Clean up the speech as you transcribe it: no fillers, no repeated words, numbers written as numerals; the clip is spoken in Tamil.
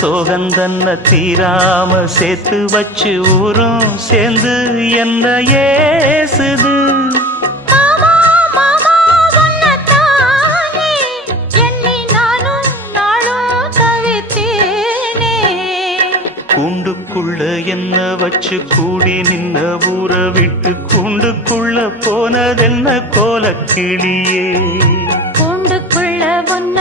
சோகந்தன்ன தீராம சேர்த்து வச்சு ஊரும் சேர்ந்து என்ன ஏசுது. மாமா மாமா உன்னத்தானே எண்ணி நானும் நாளும் தவித்தேனே. கூண்டுக்குள்ள என்ன வச்சு கூடி நின்ன ஊற விட்டு கூண்டுக்குள்ள போனதென்ன கோலக்கிளியே. கூண்டுக்குள்ள ஒன்ன